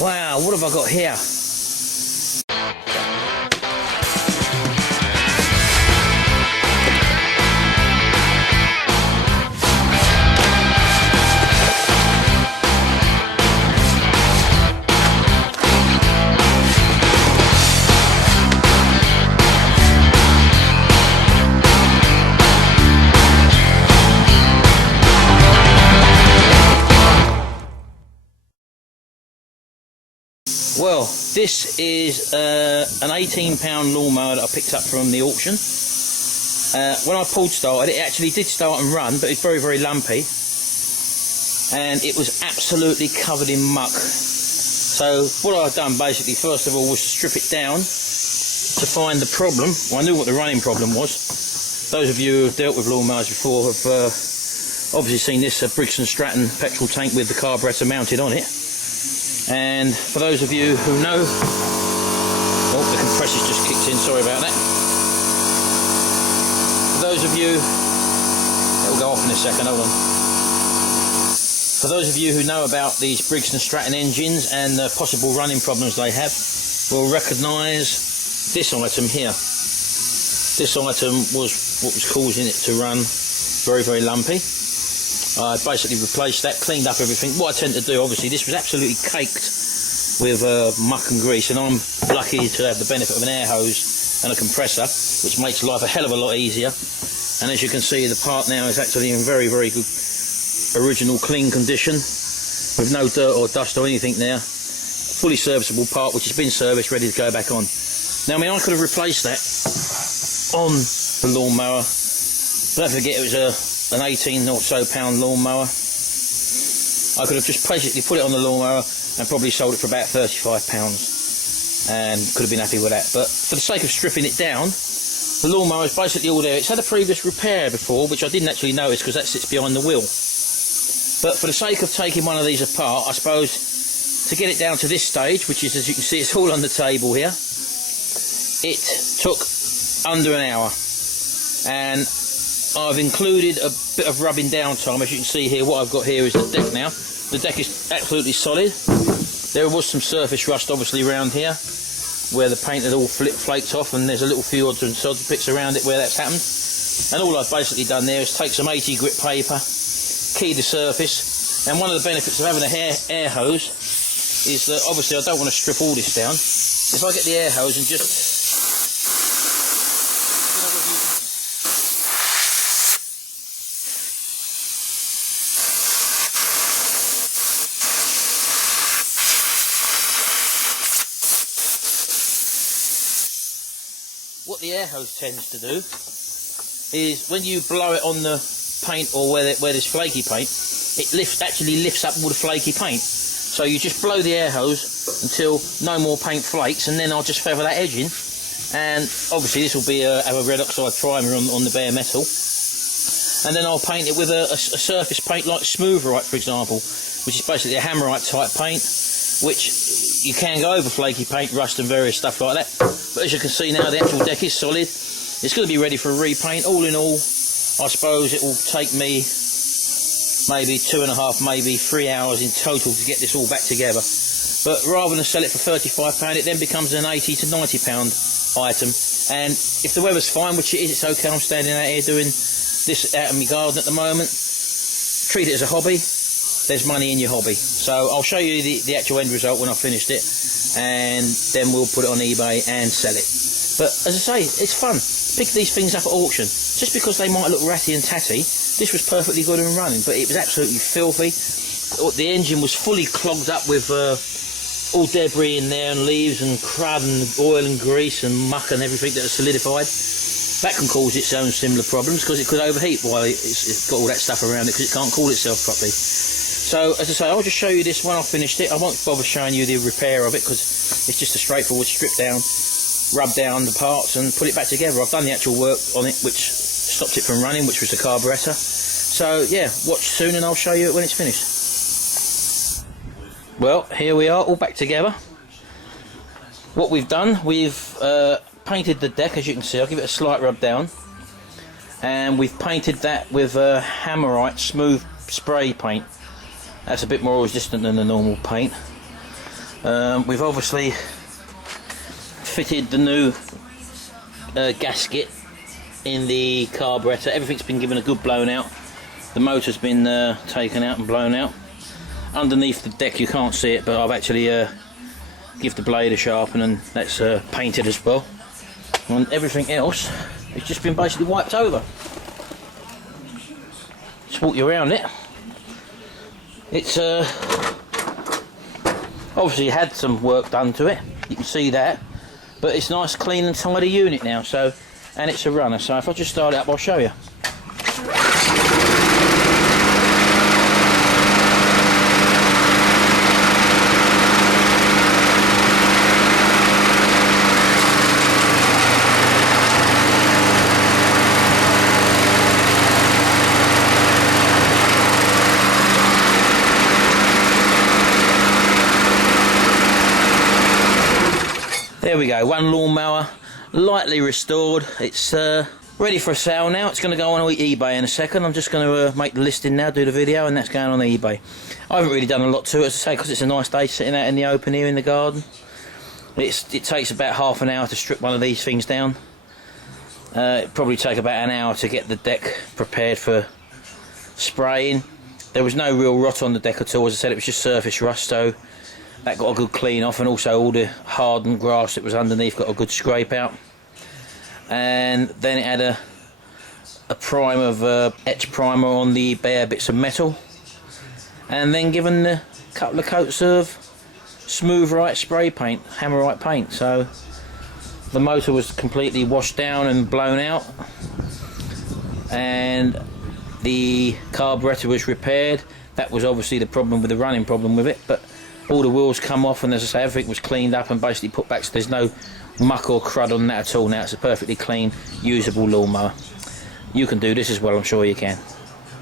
Wow, what have I got here? Well, this is an £18 lawnmower that I picked up from the auction. When I pulled started, it actually did start and run, but it's very, very lumpy. And it was absolutely covered in muck. So what I've done basically, first of all, was to strip it down to find the problem. Well, I knew what the running problem was. Those of you who have dealt with lawnmowers before have obviously seen this Briggs & Stratton petrol tank with the carburettor mounted on it. And for those of you who know, oh, the compressor's just kicked in, sorry about that. For those of you, it'll go off in a second, hold on. For those of you who know about these Briggs & Stratton engines and the possible running problems they have, will recognise this item here. This item was what was causing it to run very, very lumpy. I basically replaced that, cleaned up everything. What I tend to do, obviously, this was absolutely caked with muck and grease, and I'm lucky to have the benefit of an air hose and a compressor, which makes life a hell of a lot easier. And as you can see, the part now is actually in very, very good, original, clean condition, with no dirt or dust or anything there. Fully serviceable part, which has been serviced, ready to go back on. Now, I mean, I could have replaced that on the lawnmower. Don't forget, it was an 18 or so pound lawnmower. I could have just basically put it on the lawnmower and probably sold it for about £35 and could have been happy with that. But for the sake of stripping it down, the lawnmower is basically all there. It's had a previous repair before, which I didn't actually notice because that sits behind the wheel. But for the sake of taking one of these apart, I suppose to get it down to this stage, which is, as you can see, it's all on the table here, it took under an hour. And I've included a bit of rubbing down time. As you can see here, what I've got here is the deck now. The deck is absolutely solid. There was some surface rust obviously around here where the paint had all flaked off, and there's a little few odds and sods bits around it where that's happened. And all I've basically done there is take some 80 grit paper, key the surface, and one of the benefits of having a air hose is that obviously I don't want to strip all this down. If I get the air hose and just what the air hose tends to do is when you blow it on the paint or where there's flaky paint, it actually lifts up all the flaky paint. So you just blow the air hose until no more paint flakes, and then I'll just feather that edge in. And obviously this will be have a red oxide primer on the bare metal. And then I'll paint it with a surface paint like Smootherite, for example, which is basically a hammerite type paint, which you can go over flaky paint, rust and various stuff like that. But as you can see now, the actual deck is solid. It's going to be ready for a repaint. All in all, I suppose it will take me maybe 2.5, maybe 3 hours in total to get this all back together. But rather than sell it for £35, it then becomes an £80 to £90 item. And if the weather's fine, which it is, it's okay. I'm standing out here doing this out in my garden at the moment. Treat it as a hobby. There's money in your hobby. So I'll show you the actual end result when I've finished it, and then we'll put it on eBay and sell it. But as I say, it's fun. Pick these things up at auction. Just because they might look ratty and tatty, this was perfectly good and running, but it was absolutely filthy. The engine was fully clogged up with all debris in there, and leaves and crud and oil and grease and muck and everything that has solidified. That can cause its own similar problems because it could overheat while it's got all that stuff around it, because it can't cool itself properly. So, as I say, I'll just show you this when I've finished it. I won't bother showing you the repair of it because it's just a straightforward strip down, rub down the parts and put it back together. I've done the actual work on it which stopped it from running, which was the carburettor. So, yeah, watch soon and I'll show you it when it's finished. Well, here we are, all back together. What we've done, we've painted the deck, as you can see. I'll give it a slight rub down. And we've painted that with hammerite smooth spray paint. That's a bit more resistant than the normal paint. We've obviously fitted the new gasket in the carburettor. Everything's been given a good blown out. The motor's been taken out and blown out. Underneath the deck you can't see it, but I've actually give the blade a sharpen, and that's painted as well. And everything else has just been basically wiped over. Just walk you around it. It's obviously had some work done to it, you can see that, but it's nice, clean and tidy unit now. So, and it's a runner, so if I just start it up I'll show you. There we go, one lawnmower, lightly restored. It's ready for a sale now. It's going to go on eBay in a second. I'm just going to make the listing now, do the video, and that's going on eBay. I haven't really done a lot to it, as I say, because it's a nice day sitting out in the open here in the garden. It takes about half an hour to strip one of these things down. It'd probably take about an hour to get the deck prepared for spraying. There was no real rot on the deck at all, as I said, it was just surface rust, so that got a good clean off, and also all the hardened grass that was underneath got a good scrape out. And then it had a prime of etch primer on the bare bits of metal, and then given a couple of coats of Smooth-Right spray paint, Hammerite paint. So the motor was completely washed down and blown out, and the carburettor was repaired. That was obviously the problem with the running problem with it, but all the wheels come off, and as I say, everything was cleaned up and basically put back, so there's no muck or crud on that at all now. It's a perfectly clean, usable lawnmower. You can do this as well, I'm sure you can.